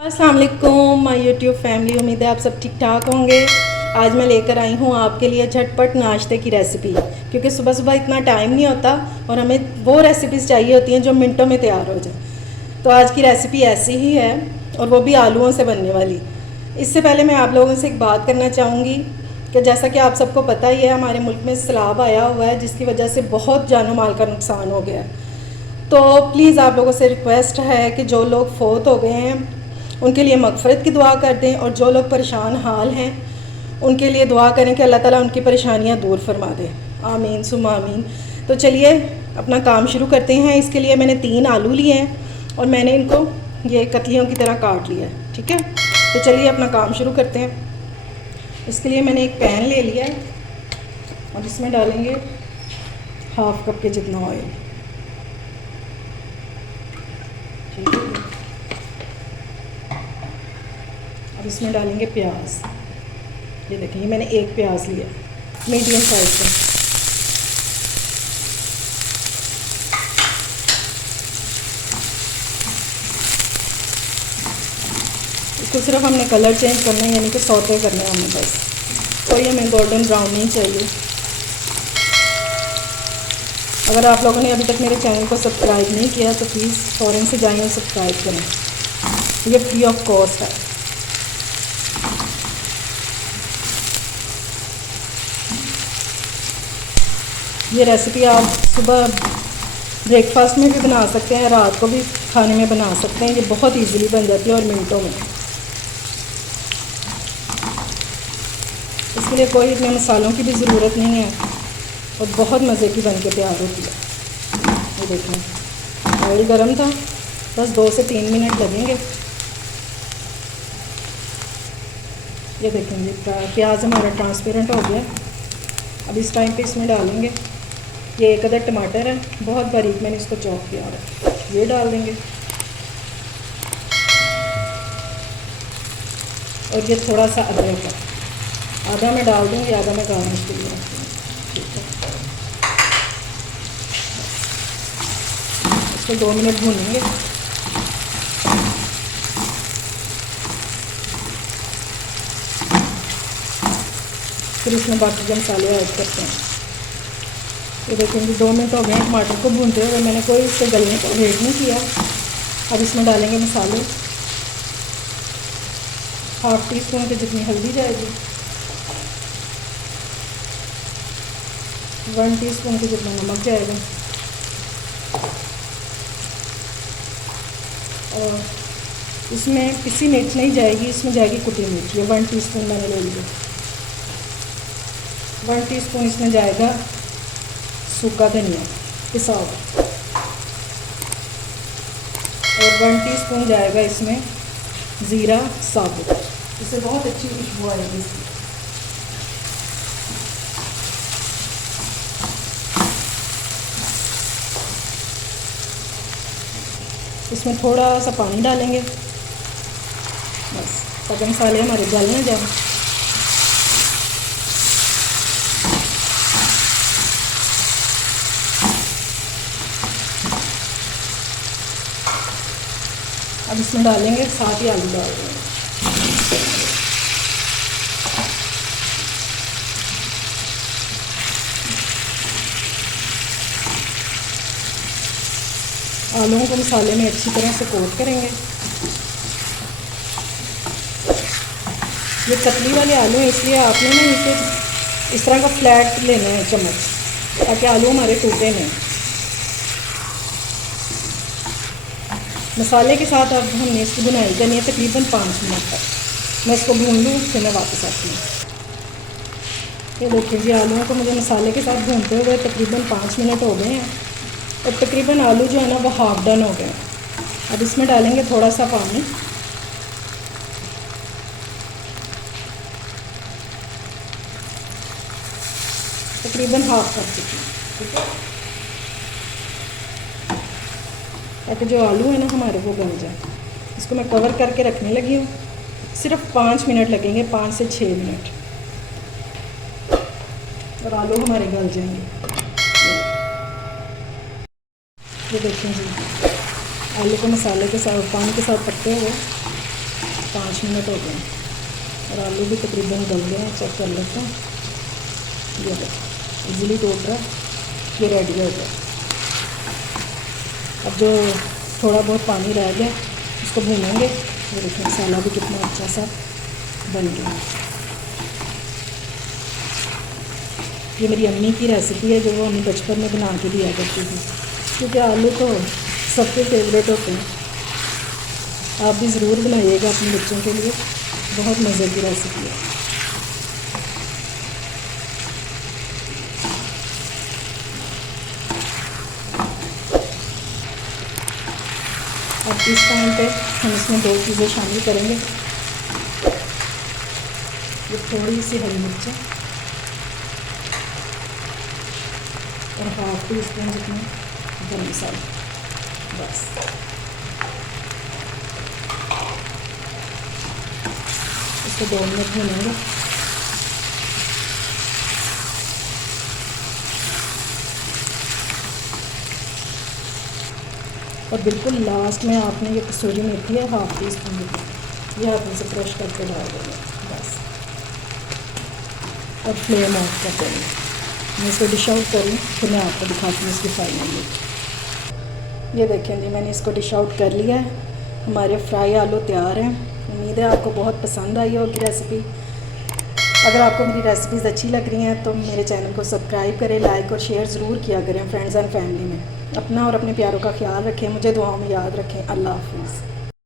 अस्सलाम वालेकुम my YouTube family. उम्मीद है आप सब ठीक ठाक होंगे। आज मैं लेकर आई हूँ आपके लिए झटपट नाश्ते की रेसिपी, क्योंकि सुबह सुबह इतना टाइम नहीं होता और हमें वो रेसिपीज़ चाहिए होती हैं जो मिनटों में तैयार हो जाए। तो आज की रेसिपी ऐसी ही है और वो भी आलूओं से बनने वाली। इससे पहले मैं आप लोगों से एक बात करना चाहूँगी कि जैसा कि आप सबको पता ही है, हमारे मुल्क में सैलाब आया हुआ है जिसकी वजह से बहुत जानो माल का नुकसान हो गया है। तो प्लीज़ आप लोगों से रिक्वेस्ट है कि जो लोग फोत हो गए हैं उनके लिए मगफ़रत की दुआ कर दें, और जो लोग परेशान हाल हैं उनके लिए दुआ करें कि अल्लाह ताला उनकी परेशानियां दूर फरमा दे। आमीन सुम्मा आमीन। तो चलिए अपना काम शुरू करते हैं। इसके लिए मैंने 3 आलू लिए हैं और मैंने इनको ये कतलियों की तरह काट लिया है। ठीक है, तो चलिए अपना काम शुरू करते हैं। इसके लिए मैंने एक पैन ले लिया है और इसमें डालेंगे 1/2 कप के जितना ऑयल। ठीक है, अब इसमें डालेंगे प्याज। ये देखिए, मैंने एक प्याज लिया मीडियम साइज का। इसको सिर्फ हमने कलर चेंज करना है, यानी कि सौते करना है हमें बस, कोई हमें गोल्डन ब्राउन नहीं चाहिए। अगर आप लोगों ने अभी तक मेरे चैनल को सब्सक्राइब नहीं किया तो प्लीज़ फ़ौरन से जाइए और सब्सक्राइब करें, ये फ्री ऑफ कॉस्ट है। ये रेसिपी आप सुबह ब्रेकफास्ट में भी बना सकते हैं, रात को भी खाने में बना सकते हैं। ये बहुत इजीली बन जाती है और मिनटों में। इसके लिए कोई इतने मसालों की भी ज़रूरत नहीं है और बहुत मज़े की बन के तैयार होती है। ये देखें, ऑयल गर्म था, बस 2 से 3 मिनट लगेंगे। ये देखेंगे प्याज हमारा ट्रांसपेरेंट हो गया। अब इस टाइम पे इसमें डालेंगे ये 1 अदद टमाटर है, बहुत बारीक मैंने इसको चॉप किया है, ये डाल देंगे। और ये थोड़ा सा अदरक है, आधा मैं डाल दूँगी, आधा मैं गार्निश के लिए रखूँगी। ठीक है, इसको 2 मिनट भूनेंगे। फिर इसमें बाकी के मसाले ऐड करते हैं। ये देखेंगे 2 मिनट हो गए टमाटर को भूनते हुए, मैंने कोई इससे गलने का वेट नहीं किया। अब इसमें डालेंगे मसाले। 1/2 टीस्पून के जितनी हल्दी जाएगी, 1 टीस्पून के जितना नमक जाएगा, और इसमें पिसी मिर्च नहीं जाएगी, इसमें जाएगी कुटी मिर्च। ये 1 टीस्पून मैंने ले लिया। 1 टीस्पून इसमें जाएगा सूखा धनिया पिसा हुआ, और 1 टीस्पून जाएगा इसमें ज़ीरा साबुत। इससे बहुत अच्छी खुशबू आएगी इसकी। इसमें थोड़ा सा पानी डालेंगे बस, ताकि मसाले हमारे गल ना जाए। अब इसमें डालेंगे, साथ ही आलू डाल देंगे। आलूओं को मसाले में अच्छी तरह से कोट करेंगे। ये कतली वाले आलू हैं, इसलिए आपने ना इसे इस तरह का फ्लैट लेना है चम्मच, ताकि आलू हमारे टूटे नहीं। मसाले के साथ अब हमने इसकी बुनाई करनी है तकरीबन 5 मिनट तक। मैं इसको भून लूँ, फिर मैं वापस आती हूँ। ये देखिए जी, आलूओं को मुझे मसाले के साथ भूनते हुए तकरीबन 5 मिनट हो गए हैं और तकरीबन आलू जो है ना वो हाफ डन हो गए। अब इसमें डालेंगे थोड़ा सा पानी। तकरीबन हाफ कर चुकी। ठीक है, ताकि जो आलू है ना हमारे वो गल जाए। इसको मैं कवर करके रखने लगी हूँ। सिर्फ 5 मिनट लगेंगे, 5 से 6 मिनट, और आलू हमारे गल जाएंगे। ये देखें जी, आलू को मसाले के साथ पानी के साथ पकते हुए 5 मिनट हो गए और आलू भी तकरीबन गल गए हैं। चेक कर लेते हैं। ये देखो इजीली टूट रहा है, ये रेडी हो गया। अब जो थोड़ा बहुत पानी रह गया उसको भूनेंगे। ये देखिए मसाला भी कितना अच्छा सा बन गया। ये मेरी अम्मी की रेसिपी है जो वो हमें बचपन में बना के दिया करती थी, क्योंकि आलू तो सबके फेवरेट होते हैं। आप भी ज़रूर बनाइएगा अपने बच्चों के लिए, बहुत मज़े की रेसिपी है। अब इस टाइम पे हम इसमें 2 चीज़ें शामिल करेंगे। ये थोड़ी सी हरी मिर्चें और हाफ टी स्पून जितना गरम मसाला, बस। इसको 2 मिनट भूनेंगे। और बिल्कुल लास्ट में आपने ये कसूरी मेथी है हाफ टी स्पून जितनी, ये हाथों से क्रश करके डाल देंगे, बस। और फ्लेम ऑफ कर देंगे। मैं इसको डिश आउट करूँ फिर मैं आपको दिखाती हूँ इसकी फाइनल लुक। ये देखें जी, मैंने इसको डिश आउट कर लिया है। हमारे फ्राई आलू तैयार हैं। उम्मीद है आपको बहुत पसंद आई होगी रेसिपी। अगर आपको मेरी रेसिपीज़ अच्छी लग रही हैं तो मेरे चैनल को सब्सक्राइब करें, लाइक और शेयर ज़रूर किया करें फ्रेंड्स एंड फैमिली में। अपना और अपने प्यारों का ख्याल रखें, मुझे दुआओं में याद रखें। अल्लाह हाफिज़।